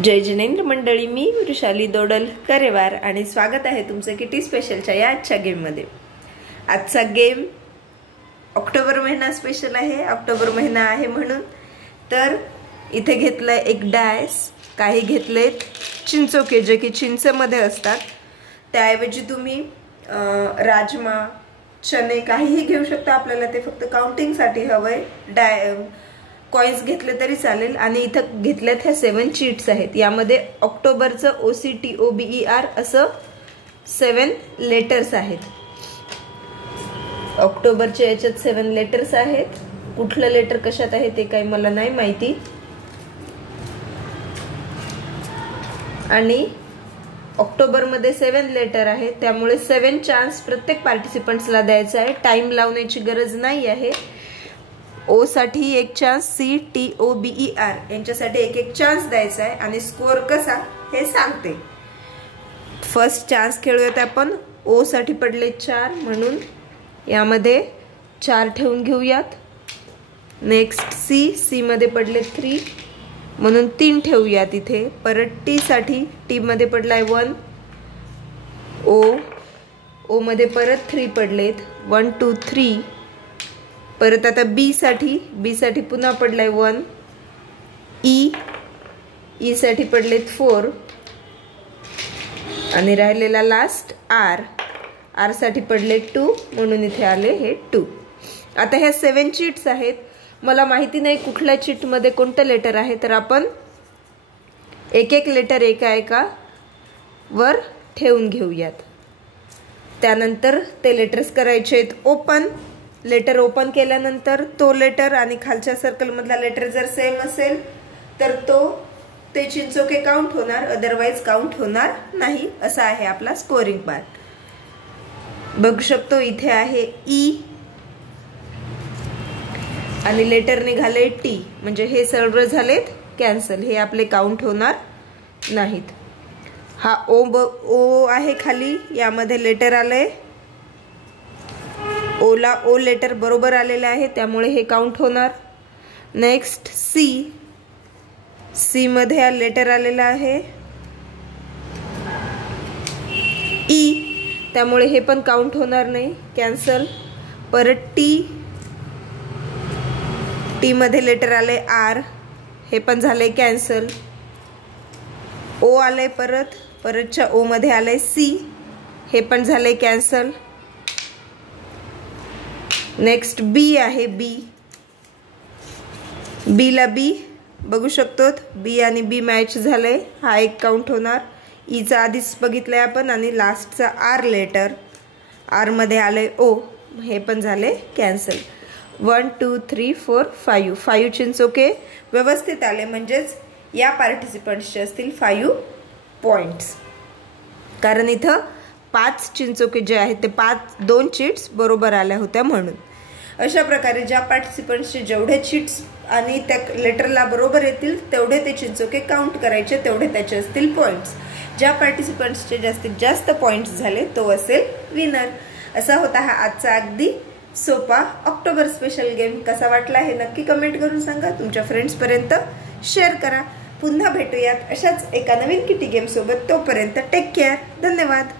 जय जिनेंद्र मंडळी, मी वृषाली दोडल करेवार आणि स्वागत आहे तुमचं किटी स्पेशलच्या या आजच्या गेम मध्ये। आजचा गेम ऑक्टोबर महिना स्पेशल आहे। ऑक्टोबर महिना आहे म्हणून तर इथे घेतलंय एक डायस, काही घेतलेत चिंचोके जे की चिंचेमध्ये असतात। त्याऐवजी तुम्ही राजमा, चणे काहीही घेऊ शकता, आपल्याला ते फक्त काउंटिंग साठी हवंय। कॉइन्स घेतले तरी चालेल। आणि इथं घेतल्यात ह्या 7 चीट्स आहेत। यामध्ये ऑक्टोबरचं OCTOBER असं 7 लेटर्स आहेत। ऑक्टोबरच्या याच्यात 7 लेटर्स आहेत। कुठलं लेटर कशात आहे ते काही मला नाही माहिती। आणि ऑक्टोबर मध्ये 7 लेटर आहे, त्यामुळे 7 चान्स प्रत्येक पार्टिसिपंट्सला द्यायचा आहे। टाइम लावण्याची गरज नाही आहे। ओ साठी एक चान्स, CTOBER यांच्यासाठी एक चान्स द्यायचा आहे आणि स्कोअर कसा हे सांगते। फर्स्ट चान्स खेळूयात आपण। ओ साठी पडले 4 म्हणून यामध्ये 4 ठेवून घेऊयात। नेक्स्ट C मध्ये पडले 3 म्हणून 3 ठेवूयात इथे। परत T साठी, T मध्ये पडलाय 1। O मध्ये परत 3 पडलेत, 1 2 3। परत आता B साठी पुन्हा पडलाय 1। E साठी पडलेत 4 आणि राहिलेला लास्ट R साठी पडले 2 म्हणून इथे आले हे 2। आता ह्या 7 चीट्स आहेत। मला माहिती नाही कुठल्या चीट मध्ये कोणतं लेटर आहे, तर आपण एक लेटर एका वर ठेवून घेऊयात। त्यानंतर ते लेटर्स करायचे आहेत ओपन। लेटर ओपन केल्यानंतर तो लेटर आणि खालच्या सर्कल मधला लेटर जर सेम असेल तर ते चिंचोके काउंट होणार, अदरवाइज काउंट होणार नाही। असा आहे आपला स्कोरिंग पार्ट। बघू शकतो इथे आहे E आणि लेटर निघाले T, म्हणजे हे सर्व झालेत कॅन्सल, हे आपले काउंट होणार नाहीत। हा O आहे खाली, यामध्ये लेटर आलंय ओला, O लेटर बरोबर आलेले आहे त्यामुळे हे काउंट होणार। नेक्स्ट C मध्ये लेटर आलेला आहे E, त्यामुळे हे पण काउंट होणार नाही, कॅन्सल। परत T मध्ये लेटर आले R, हे पण झाले कॅन्सल। O आले परतच्या O मध्ये आले C, हे पण झाले कॅन्सल। नेक्स्ट B आहे B ला B बघू शकतो, B आणि B मॅच झाले, हा एक काउंट होणार। E चा आधीच बघितलंय आपण आणि लास्टचा R लेटर, R मध्ये आले O, हे पण झाले कॅन्सल। 1 2 3 4 5 चिंचोके व्यवस्थित आले, म्हणजेच या पार्टिसिपंट्सचे असतील 5 पॉइंट्स, कारण इथं 5 चिंचोके जे आहेत ते 2 चीट्स बरोबर आल्या होत्या म्हणून। अशा प्रकारे ज्या पार्टिसिपंट्सचे जेवढे चीट्स आणि त्या लेटरला बरोबर येतील तेवढे ते चिंचोके काउंट करायचे, तेवढे त्याचे असतील पॉइंट्स। ज्या पार्टिसिपंट्सचे जास्तीत जास्त पॉइंट्स झाले तो असेल विनर। असा होता हा आजचा अगदी सोपा ऑक्टोबर स्पेशल गेम। कसा वाटला हे नक्की कमेंट करून सांगा, तुमच्या फ्रेंड्स पर्यंत शेअर करा। पुन्हा भेटूयात अशाच एका नवीन किटी गेम सोबत। तोपर्यंत टेक केअर, धन्यवाद।